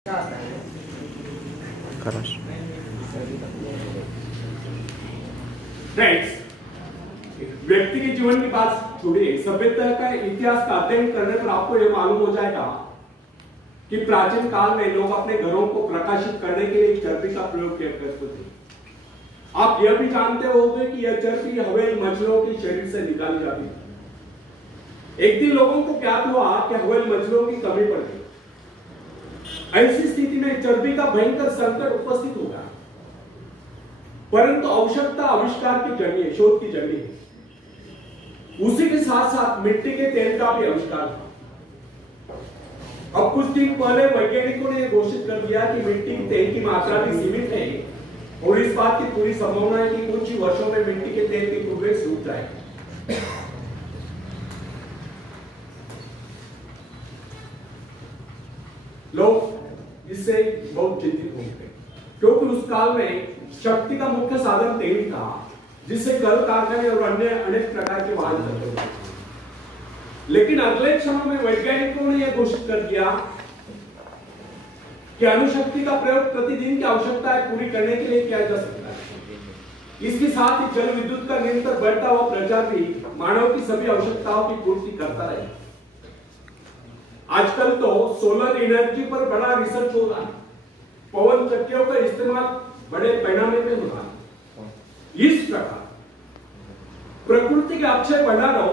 व्यक्ति के जीवन की बात छोड़िए, सभ्यता का इतिहास का अध्ययन करने पर आपको यह मालूम हो जाएगा कि प्राचीन काल में लोग अपने घरों को प्रकाशित करने के लिए चर्बी का प्रयोग किया करते थे। आप यह भी जानते होंगे कि यह चर्बी हवेली मछलियों के शरीर से निकाली जाती है। एक दिन लोगों को ज्ञात हुआ कि हवेली मछलियों की कमी पड़ गई। ऐसी स्थिति में चर्बी का भयंकर संकट उपस्थित होगा, परंतु आवश्यकता आविष्कार की जर्नी है, शोध की जर्नी है। उसी के साथ साथ मिट्टी के तेल का भी आविष्कार था। अब कुछ दिन पहले वैज्ञानिकों ने घोषित कर दिया कि मिट्टी के तेल की मात्रा भी सीमित है और इस बात की पूरी संभावना है कि कुछ ही वर्षों में मिट्टी के तेल की प्रोग्रेस रुक जाएगी। लोग इससे बहुत चिंतित होंगे, क्योंकि उस काल में शक्ति का मुख्य साधन तेल था, जिससे कल कारखाने और अन्य अनेक प्रकार के वाहन चलते थे। लेकिन अगले क्षणों में वैज्ञानिकों ने यह घोषित कर दिया कि अणुशक्ति का प्रयोग प्रतिदिन की आवश्यकताएं पूरी करने के लिए किया जा सकता है। इसके साथ ही जल विद्युत का निरंतर बढ़ता हुआ प्रचार भी मानव की सभी आवश्यकताओं की पूर्ति करता रहे। आजकल तो सोलर एनर्जी पर बड़ा रिसर्च हो रहा है, पवन चक्कियों का इस्तेमाल बड़े पैमाने में हो रहा है। इस प्रकार प्रकृति के अक्षय भंडारों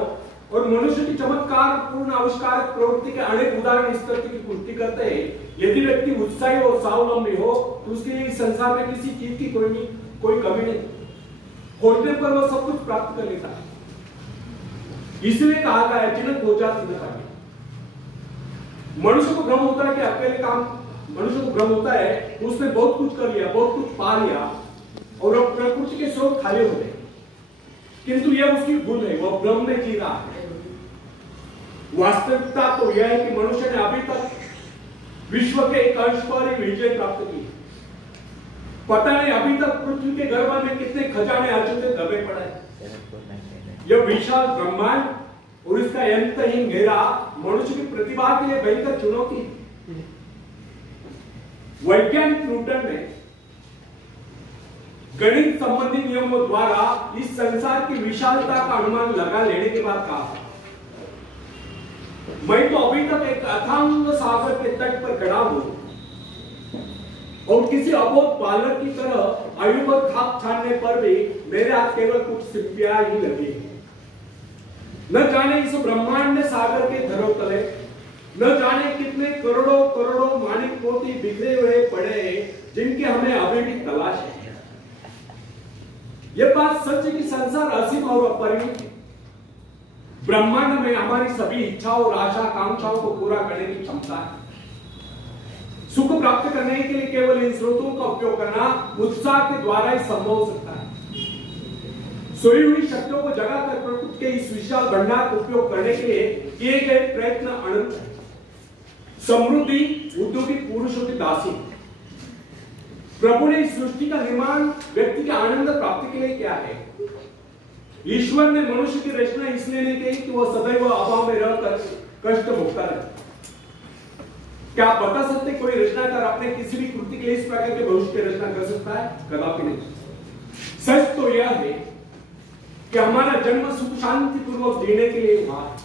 और मनुष्य की चमत्कार पूर्ण आविष्कार प्रवृत्ति के अनेक उदाहरण इस तथ्य की पुष्टि करते हैं। यदि व्यक्ति उत्साही और स्वावलंबी हो तो उसके लिए संसार में किसी चीज की कोई कमी नहीं। खोजने पर वह सब कुछ प्राप्त कर लेता है। इसलिए कहा गया है, जिन्हें खोजा तुमने पाया। मनुष्य को भ्रम होता है कि अकेले काम, मनुष्य को भ्रम होता है उसने बहुत कुछ कर लिया, बहुत कुछ पा लिया और अब प्रकृति के स्रोत खाली हो गए। किंतु यह उसकी भूल है, वह भ्रम में जी रहा है। वास्तविकता तो यह है कि मनुष्य ने अभी तक विश्व के एक अंश पर ही विजय प्राप्त की। पता नहीं अभी तक पृथ्वी के गर्भ में कितने खजाने अचूके दबे पड़े हैं। यह विशाल ब्रह्मांड और इसका अंतहीन घेरा मनुष्य की प्रतिभा के लिए भयंकर चुनौती। वैज्ञानिक न्यूटन ने गणित संबंधी नियमों द्वारा इस संसार की विशालता का अनुमान लगा लेने के बाद कहा, मैं तो अभी तक एक अथांग सागर के तट पर खड़ा हूं और किसी अबोध बालक की तरह आयु पर खाक छानने पर भी मेरे हाथ केवल कुछ सिप्पियां ही लगी हैं। न जाने इस ब्रह्मांड सागर के धरोतले न जाने कितने करोड़ों करोड़ों मानिक मोती बिखरे हुए पड़े हैं, जिनकी हमें अभी भी तलाश है। यह बात सच है कि संसार असीम और अपरिमित है। ब्रह्मांड में हमारी सभी इच्छाओं और आशा आकांक्षाओं को पूरा करने की क्षमता है। सुख प्राप्त करने के लिए केवल इन स्रोतों का उपयोग करना उत्साह के द्वारा ही संभव हो सकता है। सोई हुई शक्तियों को जगाकर प्रकृति के इस विशाल भंडार का उपयोग करने के लिए किए गए प्रयत्न अनंत है। समृद्धि औद्योगिक पुरुषों की दासी। प्रभु ने इस सृष्टि का निर्माण व्यक्ति के आनंद प्राप्ति के लिए किया है। ईश्वर ने मनुष्य की रचना इसलिए नहीं की कि वह सदैव अभाव में रहकर कष्ट भोगता रहे। क्या आप बता सकते कोई रचनाकार अपने किसी भी कृति के लिए इस प्रकार के भविष्य की रचना कर सकता है? कदापि नहीं। सच तो यह है कि हमारा जन्म सुख शांति पूर्वक जीने के लिए हुआ है।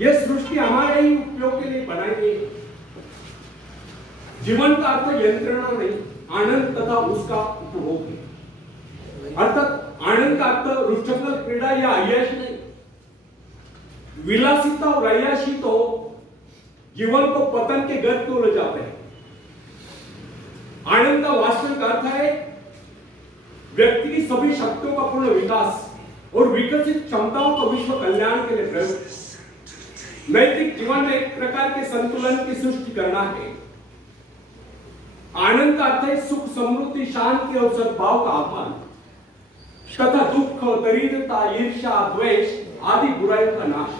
यह सृष्टि हमारे ही उपयोग के लिए बनाई गई है। जीवन का अर्थ यंत्रणा नहीं, आनंद तथा उसका उपभोग है। अर्थात आनंद का अर्थ रुचकल क्रीड़ा या अय्याश नहीं। विलासिता और अय्याशी तो जीवन को पतन के गर्त को ले जाते हैं। आनंद का वास्तविक अर्थ है व्यक्ति की सभी शक्तियों का पूर्ण विकास और विकसित क्षमताओं का विश्व कल्याण के लिए प्रयोग। नैतिक जीवन में एक प्रकार के संतुलन की सृष्टि करना है। आनंद का अर्थ है सुख, समृद्धि, शांति और सद्भाव का आगमन तथा दुख, दरिद्रता, ईर्ष्या, द्वेष आदि बुराइयों का नाश।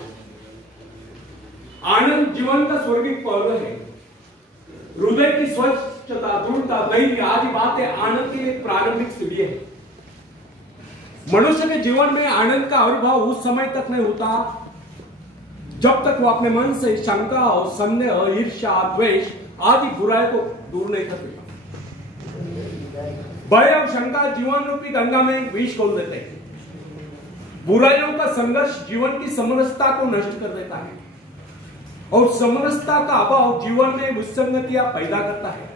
आनंद जीवन का स्वर्गिक पहलू है। हृदय की स्वच्छता, दृढ़ता, धैर्य आदि बातें आनंद के लिए प्रारंभिक सीढ़ी है। मनुष्य के जीवन में आनंद का आविर्भाव उस समय तक नहीं होता जब तक वो अपने मन से शंका और संदेह, ईर्ष्या, द्वेष आदि बुराई को दूर नहीं कर देता। भय और शंका जीवन रूपी गंगा में विष खोल देते हैं। बुराइयों का संघर्ष जीवन की समरसता को नष्ट कर देता है और समरसता का अभाव जीवन में विसंगतियां पैदा करता है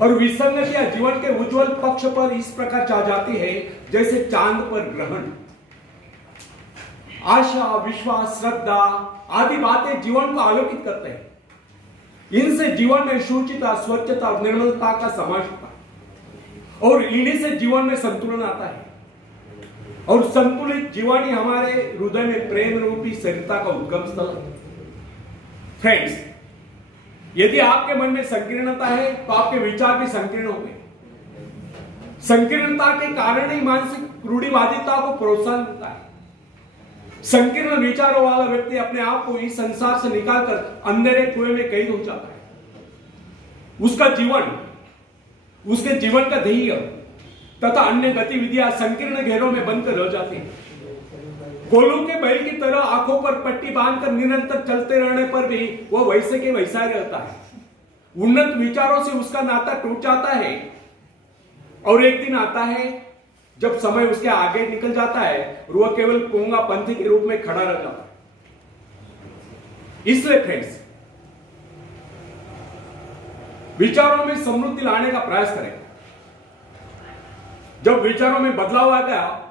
और विसंगतियां जीवन के उज्जवल पक्ष पर इस प्रकार छा जाती है जैसे चांद पर ग्रहण। आशा, विश्वास, श्रद्धा आदि बातें जीवन को आलोकित करते हैं। इनसे जीवन में शुचिता, स्वच्छता और निर्मलता का समावेश होता है और इन्हीं से जीवन में संतुलन आता है और संतुलित जीवन ही हमारे हृदय में प्रेम रूपी स्थिरता का उद्गम स्थल है। फ्रेंड्स, यदि आपके मन में संकीर्णता है तो आपके विचार भी संकीर्ण होंगे। संकीर्णता के कारण ही मानसिक रूढ़िवादिता को प्रोत्साहन मिलता है। संकीर्ण विचारों वाला व्यक्ति अपने आप को इस संसार से निकालकर अंधेरे कुएं में कैद हो जाता है। उसका जीवन, उसके जीवन का ध्येय तथा अन्य गतिविधियां संकीर्ण घेरों में बंद कर रह जाती हैं। गोलू के बैल की तरह आंखों पर पट्टी बांधकर निरंतर चलते रहने पर भी वह वैसे के वैसा ही रहता है। उन्नत विचारों से उसका नाता टूट जाता है और एक दिन आता है जब समय उसके आगे निकल जाता है और वह केवल गूंगा पंथी के रूप में खड़ा रह जाता है। इसलिए फ्रेंड्स, विचारों में समृद्धि लाने का प्रयास करें। जब विचारों में बदलाव आ गया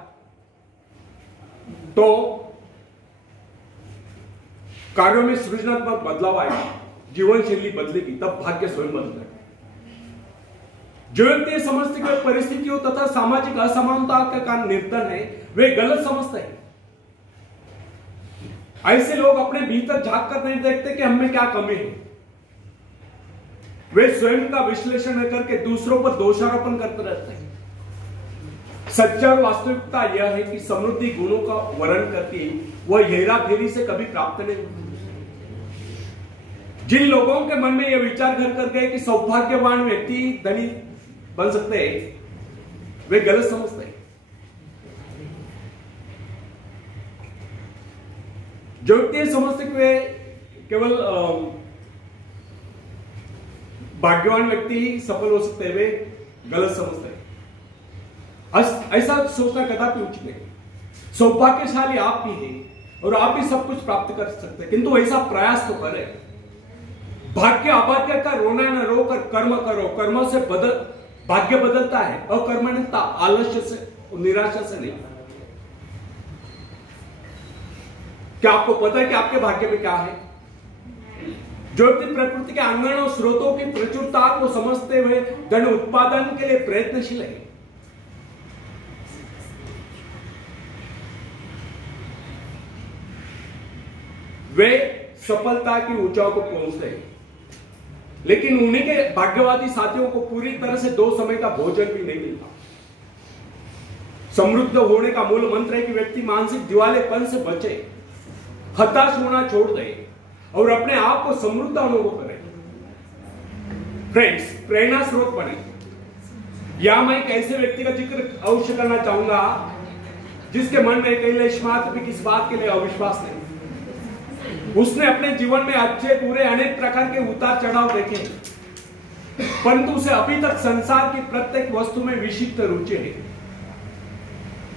तो कार्यों में सृजनात्मक बदलाव आएगा, जीवन शैली बदलेगी, तब भाग्य स्वयं बदलेगा। जो व्यक्ति समझते कि परिस्थितियों तथा सामाजिक असमानता का कारण निर्धन है, वे गलत समझते हैं। ऐसे लोग अपने भीतर झांक कर नहीं देखते कि हमें क्या कमी है। वे स्वयं का विश्लेषण करके दूसरों पर दोषारोपण करते रहते हैं। सच्चा और वास्तविकता यह है कि समृद्धि गुणों का वर्णन करके वह हेरा फेरी से कभी प्राप्त नहीं होती। जिन लोगों के मन में यह विचार घर कर गए कि सौभाग्यवान व्यक्ति धनी बन सकते हैं, वे गलत समझते हैं। जो व्यक्ति समझते कि वे केवल भाग्यवान व्यक्ति ही सफल हो सकते हैं, वे गलत समझते हैं। ऐसा सोचना कदापि उचित नहीं। सौभाग्यशाली आप भी हैं और आप भी सब कुछ प्राप्त कर सकते हैं, किंतु ऐसा प्रयास तो करें। भाग्य अभाग्य का रोना न रोकर कर्म करो, कर्मों से भाग्य बदलता है। अकर्मण्यता आलस्य से, निराशा से नहीं। क्या आपको पता है कि आपके भाग्य में क्या है? जो व्यक्ति प्रकृति के अंगनों स्रोतों की प्रचुरता को समझते हुए धन उत्पादन के लिए प्रयत्नशील है, वे सफलता की ऊंचाइयों को पहुंचते हैं। लेकिन उन्हीं के भाग्यवादी साथियों को पूरी तरह से 2 समय का भोजन भी नहीं मिलता। समृद्ध होने का मूल मंत्र है कि व्यक्ति मानसिक दिवालेपन से बचे, हताश होना छोड़ दे और अपने आप को समृद्ध अनुभव करे। फ्रेंड्स, प्रेरणा स्रोत बने। या मैं एक ऐसे व्यक्ति का जिक्र अवश्य करना चाहूंगा जिसके मन में कैलेश मात्र भी किस बात के लिए अविश्वास नहीं। उसने अपने जीवन में अच्छे बुरे अनेक प्रकार के उतार चढ़ाव देखे, परंतु उसे अभी तक संसार की प्रत्येक वस्तु में विशिष्ट रुचि है।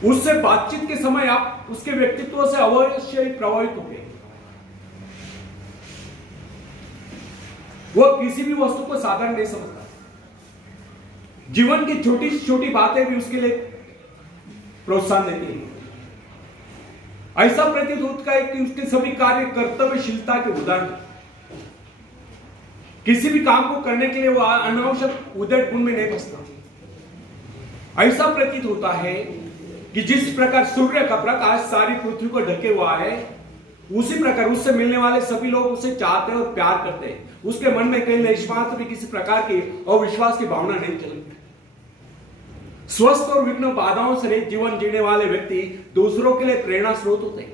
उससे बातचीत के समय आप उसके व्यक्तित्व से अवश्य प्रभावित होंगे। वह किसी भी वस्तु को साधारण नहीं समझता। जीवन की छोटी छोटी बातें भी उसके लिए प्रोत्साहन देती है। ऐसा प्रतीत होता है कि उसके सभी कार्य कर्तव्यशीलता के उदाहरण। किसी भी काम को करने के लिए वह अनावश्यक उद्यत गुण में नहीं फंसता। ऐसा प्रतीत होता है कि जिस प्रकार सूर्य का प्रकाश सारी पृथ्वी को ढके हुआ है, उसी प्रकार उससे मिलने वाले सभी लोग उसे चाहते हैं और प्यार करते हैं। उसके मन में कहीं लेशमात्र भी किसी प्रकार की अविश्वास की भावना नहीं चलती। स्वस्थ और विघ्न बाधाओं से रहित जीवन जीने वाले व्यक्ति दूसरों के लिए प्रेरणा स्रोत होते हैं।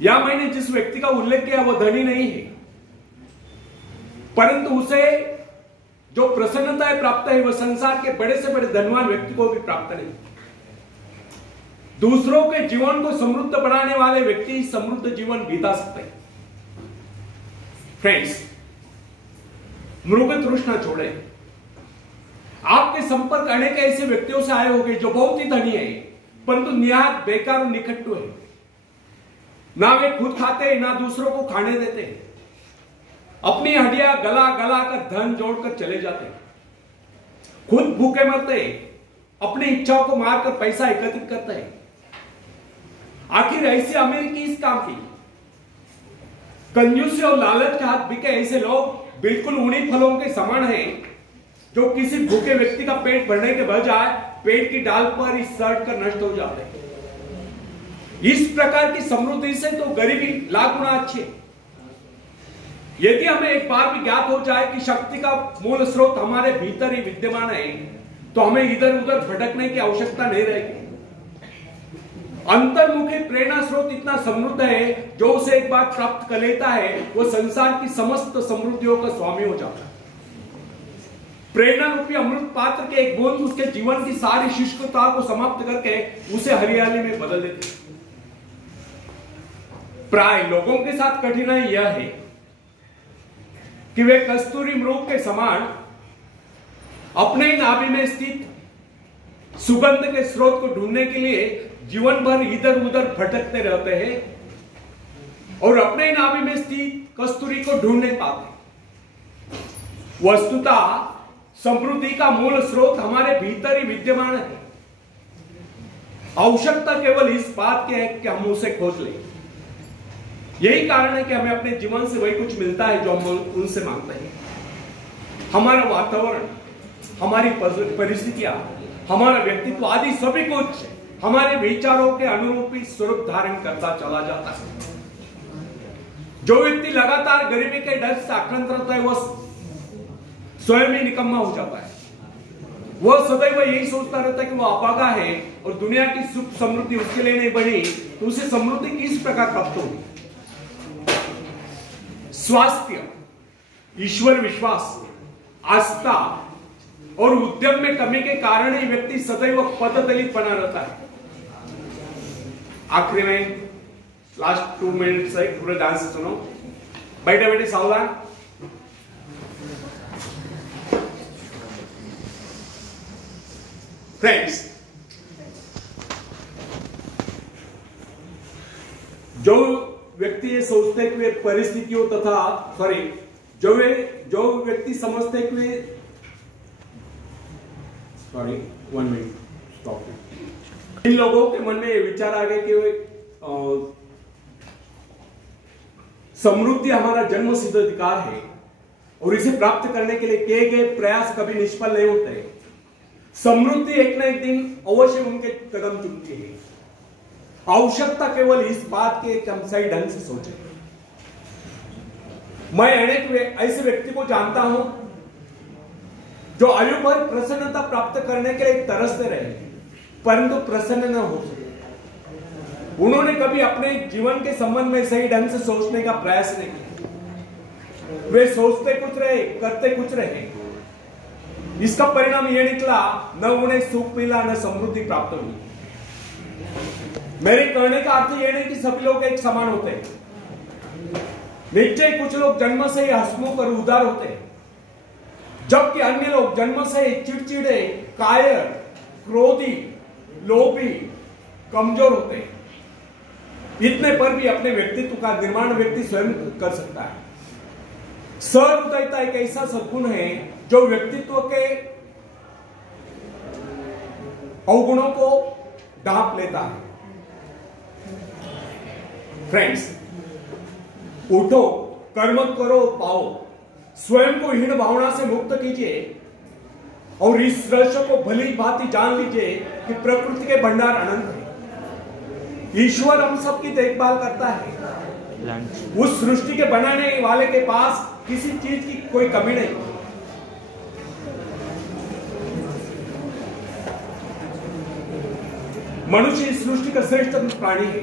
या मैंने जिस व्यक्ति का उल्लेख किया वह धनी नहीं है, परंतु उसे जो प्रसन्नता प्राप्त है वह संसार के बड़े से बड़े धनवान व्यक्ति को भी प्राप्त नहीं। दूसरों के जीवन को समृद्ध बनाने वाले व्यक्ति समृद्ध जीवन बिता सकते हैं। फ्रेंड्स, मृग तृष्णा छोड़े। आपके संपर्क अनेक ऐसे व्यक्तियों से आए होंगे जो बहुत ही धनी है परंतु निहायत बेकार और निकट्टू है। ना वे खुद खाते ना दूसरों को खाने देते, अपनी हड्डियां गला गला कर धन जोड़कर चले जाते, खुद भूखे मरते, अपनी इच्छाओं को मारकर पैसा एकत्रित करते हैं। आखिर ऐसे अमीर की इस काम की? कंजूसी और लालच के हाथ बिके ऐसे लोग बिल्कुल उन्हीं फलों के समान हैं जो किसी भूखे व्यक्ति का पेट भरने के बजाय पेट की डाल पर ही सड़ कर नष्ट हो जाते हैं। इस प्रकार की समृद्धि से तो गरीबी लाख गुना अच्छी है। यदि हमें एक बार भी ज्ञात हो जाए कि शक्ति का मूल स्रोत हमारे भीतर ही विद्यमान है तो हमें इधर उधर भटकने की आवश्यकता नहीं रहेगी। अंतर्मुखी प्रेरणा स्रोत इतना समृद्ध है जो उसे एक बार प्राप्त कर लेता है वो संसार की समस्त समृद्धियों का स्वामी हो जाता है। प्रेरणा रूपी अमृत पात्र के एक बूंद उसके जीवन की सारी शुष्कता को समाप्त करके उसे हरियाली में बदल देती है। प्राय लोगों के साथ कठिनाई यह है कि वे कस्तूरी मृग के समान अपने नाभि में स्थित सुगंध के स्रोत को ढूंढने के लिए जीवन भर इधर उधर भटकते रहते हैं और अपने नाभि में स्थित कस्तूरी को ढूंढ नहीं पाते। वस्तुतः समृद्धि का मूल स्रोत हमारे भीतर ही विद्यमान है। आवश्यकता केवल इस बात की है कि हम उसे खोज लें। यही कारण है कि हमें अपने जीवन से वही कुछ मिलता है जो हम उनसे मांगते हैं। हमारा वातावरण, हमारी परिस्थितियां, हमारा व्यक्तित्व आदि सभी कुछ हमारे विचारों के अनुरूप ही स्वरूप धारण करता चला जाता है। जो व्यक्ति लगातार गरीबी के डर से आक्रांत रहता है वह स्वयं ही निकम्मा हो जाता है। वह सदैव यही सोचता रहता है कि वह अभागा है और दुनिया की सुख समृद्धि उसके लिए नहीं बनी तो उसे समृद्धि किस प्रकार प्राप्त होगी। स्वास्थ्य, ईश्वर विश्वास, आस्था और उद्यम में कमी के कारण ही व्यक्ति सदैव पददलित बना रहता है। आखिरी में लास्ट 2 मिनट्स है, पूरे ध्यान से सुनो। बैठे बैठे सावधान। फ्रेंड्स, जो व्यक्ति ये सोचते कि वे परिस्थितियों तथा जो व्यक्ति समझते कि वे 1 मिनट स्टॉप। इन लोगों के मन में ये विचार आ गए कि वे समृद्धि हमारा जन्म सिद्ध अधिकार है और इसे प्राप्त करने के लिए किए गए प्रयास कभी निष्फल नहीं होते। समृद्धि एक न एक दिन अवश्य उनके कदम चुमती है। आवश्यकता केवल इस बात की कि हम सही ढंग से सोचें। मैं अनेक ऐसे व्यक्ति को जानता हूं जो आयु भर प्रसन्नता प्राप्त करने के लिए तरसते रहे परंतु प्रसन्न न हो सके। उन्होंने कभी अपने जीवन के संबंध में सही ढंग से सोचने का प्रयास नहीं किया। वे सोचते कुछ रहे, करते कुछ रहे। इसका परिणाम यह निकला, न उन्हें सुख मिला न समृद्धि प्राप्त हुई। मेरे कहने का अर्थ यह नहीं कि सभी लोग एक समान होते हैं। निश्चय कुछ लोग जन्म से ही हंसमुख और उदार होते हैं जबकि अन्य लोग जन्म से ही चिड़चिड़े, कायर, क्रोधी, लोभी, कमजोर होते हैं। इतने पर भी अपने व्यक्तित्व का निर्माण व्यक्ति स्वयं कर सकता है। सहृदयता एक ऐसा सद्गुण है जो व्यक्तित्व के अवगुणों को ढांप लेता है। फ्रेंड्स, उठो, कर्म करो, पाओ। स्वयं को हीन भावना से मुक्त कीजिए और इस रहस्य को भली भांति जान लीजिए कि प्रकृति के भंडार अनंत है। ईश्वर हम सबकी देखभाल करता है। उस सृष्टि के बनाने वाले के पास किसी चीज की कोई कमी नहीं। मनुष्य इस सृष्टि का श्रेष्ठ प्राणी है।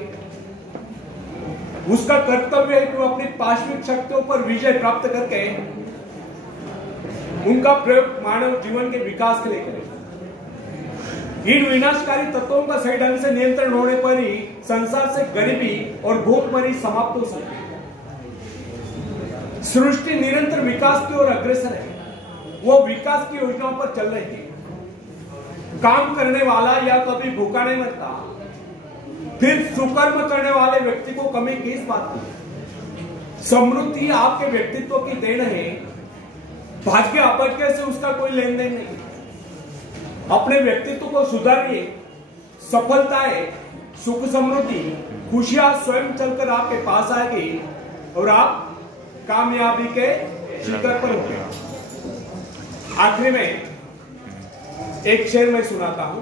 उसका कर्तव्य है कि वो अपनी पाश्विक शक्तियों पर विजय प्राप्त करके उनका प्रयोग मानव जीवन के विकास के लिए करे। इन विनाशकारी तत्वों का सही ढंग से नियंत्रण होने पर ही संसार से गरीबी और भूखमरी समाप्त हो सकती है। सृष्टि निरंतर विकास की ओर अग्रसर है, वो विकास की योजनाओं पर चल रही है। काम करने वाला या कभी भूखा नहीं मरता, फिर सुकर्म करने वाले व्यक्ति को कमी किस बात की? समृद्धि आपके व्यक्तित्व की देन है, भाग्य अपज्ञ से उसका कोई लेन देन नहीं। अपने व्यक्तित्व को सुधारिए, सफलताएं, सुख समृद्धि, खुशियां स्वयं चलकर आपके पास आएगी और आप कामयाबी के शिखर पर होंगे। आखिरी में एक शेर मैं सुनाता हूं।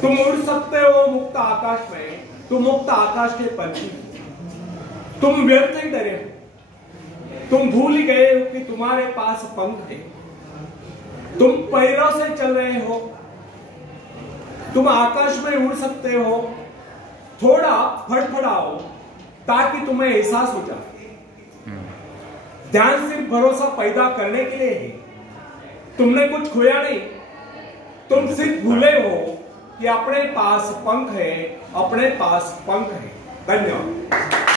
तुम उड़ सकते हो मुक्त आकाश में, तुम मुक्त आकाश के पंछी, तुम व्यर्थ ही डरे हो, तुम भूल ही गए हो कि तुम्हारे पास पंख है, तुम पैरों से चल रहे हो, तुम आकाश में उड़ सकते हो, थोड़ा फड़फड़ाओ ताकि तुम्हें एहसास हो जाए। ध्यान सिर्फ भरोसा पैदा करने के लिए है, तुमने कुछ खोया नहीं, तुम सिर्फ भूले हो कि अपने पास पंख है, अपने पास पंख है। धन्यवाद।